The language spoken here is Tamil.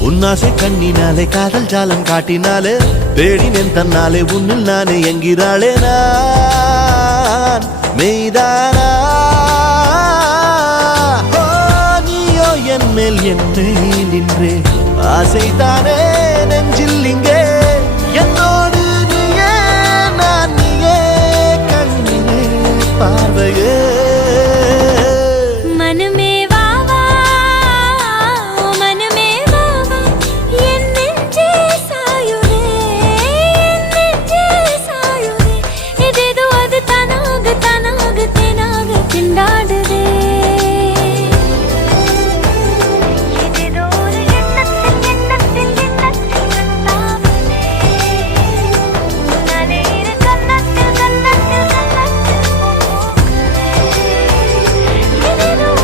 உன்னாசை கண்ணினாலே காதல் ஜாலம் காட்டினாலே தேடினேன் தன்னாலே உன்னில் நானே என்கிறாளே நான் மெய்தானா நீயோ என் மேல் என்னை நின்றே ஆசைதானே